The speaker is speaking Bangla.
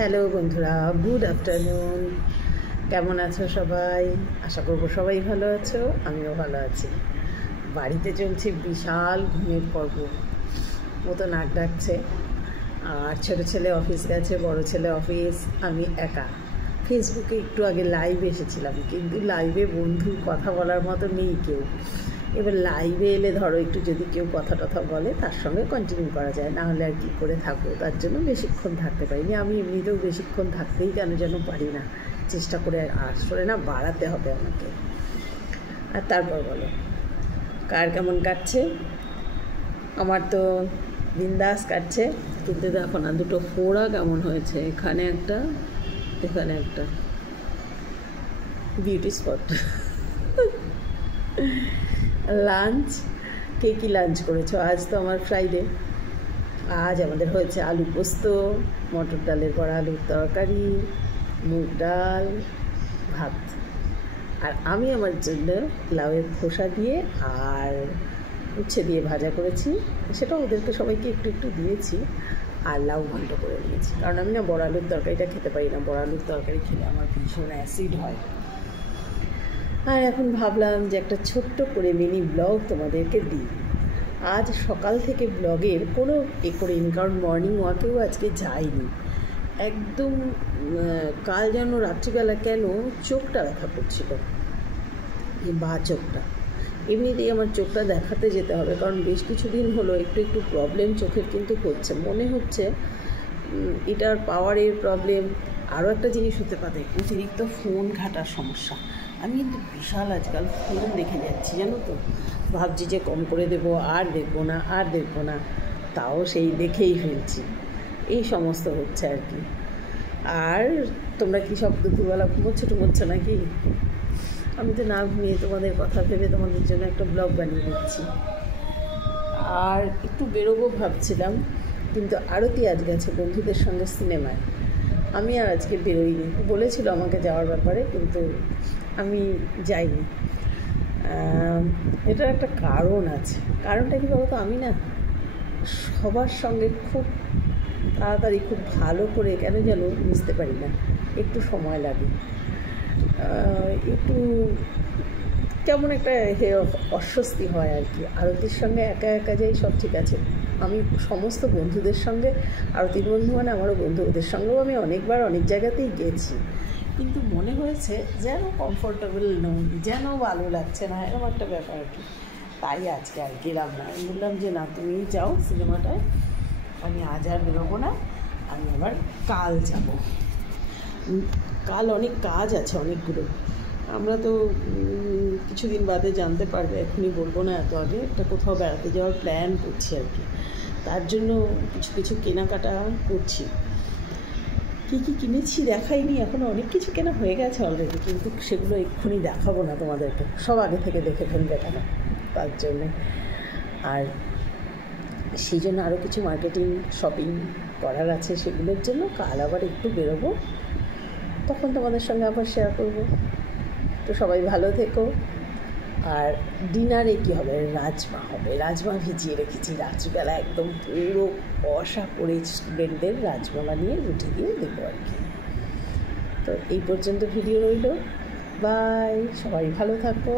হ্যালো বন্ধুরা, গুড আফটারনুন। কেমন আছো সবাই? আশা করবো সবাই ভালো আছো, আমিও ভালো আছি। বাড়িতে চলছে বিশাল ঘুমের পর্ব মতো, নাক ডাকছে। আর ছোটো ছেলে অফিস গেছে, বড় ছেলে অফিস, আমি একা। ফেসবুকে একটু আগে লাইভ এসেছিলাম, কিন্তু লাইভে বন্ধু কথা বলার মতো নেই কেউ। এবার লাইভে এলে ধরো একটু যদি কেউ কথা টথা বলে তার সঙ্গে কন্টিনিউ করা যায়, না হলে আর কী করে থাকবো। তার জন্য বেশিক্ষণ থাকতে পারিনি। আমি এমনিতেও বেশিক্ষণ থাকতেই কেন যেন পারি না, চেষ্টা করে আসলে না বাড়াতে হবে আমাকে। আর তারপর বলো, কার কেমন কাটছে? আমার তো বিন্দাস কাটছে, কিন্তু দেখো না দুটো ফোড়া কেমন হয়েছে, এখানে একটা এখানে একটা, বিউটি স্পট। লাঞ্চ, কে কী লাঞ্চ করেছো? আজ তো আমার ফ্রাইডে। আজ আমাদের হয়েছে আলু পোস্ত, মটর ডালের বড়া, আলুর তরকারি, মুগ ডাল, ভাত। আর আমি আমার জন্য লাউয়ের খোসা দিয়ে আর উচ্ছে দিয়ে ভাজা করেছি, সেটা ওদেরকে সবাইকে একটু একটু দিয়েছি। আর লাউ ঘন্ট করে নিয়েছি, কারণ আমি না বড় আলুর তরকারিটা খেতে পারি না। বড় আলুর তরকারি খেলে আমার ভীষণ অ্যাসিড হয়। আর এখন ভাবলাম যে একটা ছোট্ট করে মিনি ব্লগ তোমাদেরকে দিই। আজ সকাল থেকে ব্লগের কোনো করিনি, কারণ মর্নিং ওয়াকেও আজকে যাইনি। একদম কাল যেন রাত্রিবেলা কেন চোখটা ব্যথা করছিল, এই বা চোখটা। এমনিতেই আমার চোখটা দেখাতে যেতে হবে, কারণ বেশ কিছুদিন হলো একটু একটু প্রবলেম চোখের কিন্তু হচ্ছে। মনে হচ্ছে এটার পাওয়ারের প্রবলেম। আরও একটা জিনিস হতে পারে, অতিরিক্ত ফোন ঘাটার সমস্যা। আমি কিন্তু বিশাল আজকাল ফোন দেখে যাচ্ছি, জানো তো। ভাবছি যে কম করে দেবো, আর দেখবো না আর দেখবো না, তাও সেই দেখেই ফেলছি। এই সমস্ত হচ্ছে আর কি। আর তোমরা কি সব দুপুরবেলা ঘুমোচ্ছ নাকি? আমি তো না ঘুমিয়ে তোমাদের কথা ভেবে তোমাদের জন্য একটা ব্লগ বানিয়ে দিচ্ছি। আর একটু বেরোবো ভাবছিলাম, কিন্তু আরতি আজ গেছে বন্ধুদের সঙ্গে সিনেমায়। আমি আর আজকে বেরোইনি। বলেছিল আমাকে যাওয়ার ব্যাপারে, কিন্তু আমি যাইনি। এটার একটা কারণ আছে। কারণটা কী বলতো, আমি না সবার সঙ্গে খুব তাড়াতাড়ি খুব ভালো করে কেন যেন মিশতে পারি না, একটু সময় লাগে। একটু কেমন একটা অস্বস্তি হয় আর কি। আরতির সঙ্গে একা একা যাই, সব ঠিক আছে। আমি সমস্ত বন্ধুদের সঙ্গে, আরতির বন্ধু মানে আমারও বন্ধু, ওদের সঙ্গেও আমি অনেকবার অনেক জায়গাতেই গেছি, কিন্তু মনে হয়েছে যেন কমফোর্টেবল নই, যেন ভালো লাগছে না, এরকম একটা ব্যাপার আর কি। তাই আজকে আর গেলাম না। আমি বললাম যে না, তুমিই যাও সিনেমাটায়, আমি আজ আর বেরোবো না, আমি আবার কাল যাব। কাল অনেক কাজ আছে, অনেকগুলো। আমরা তো কিছুদিন বাদে জানতে পারবে, এখনই বলবো না, এত আগে একটা কোথাও বেড়াতে যাওয়ার প্ল্যান করছি আর কি। তার জন্য কিছু কিছু কেনাকাটা করছি। কী কী কিনেছি দেখাইনি এখনও, অনেক কিছু কেনা হয়ে গেছে অলরেডি, কিন্তু সেগুলো এক্ষুনি দেখাবো না তোমাদেরকে, সব আগে থেকে দেখে ফেলবে কেন, তার জন্যে। আর সেই জন্য আরও কিছু মার্কেটিং শপিং করার আছে, সেগুলোর জন্য কাল আবার একটু বেরোবো, তখন তোমাদের সঙ্গে আবার শেয়ার করবো। তো সবাই ভালো থেকো। আর ডিনারে কী হবে? রাজমা হবে। রাজমা ভিজিয়ে রেখেছি রাত্রিবেলা, একদম পুরো কষা করে স্টুডেন্টদের রাজমা বানিয়ে রুটি দিয়ে দেবো আর কি। তো এই পর্যন্ত ভিডিও রইল। বাই, সবাই ভালো থাকো।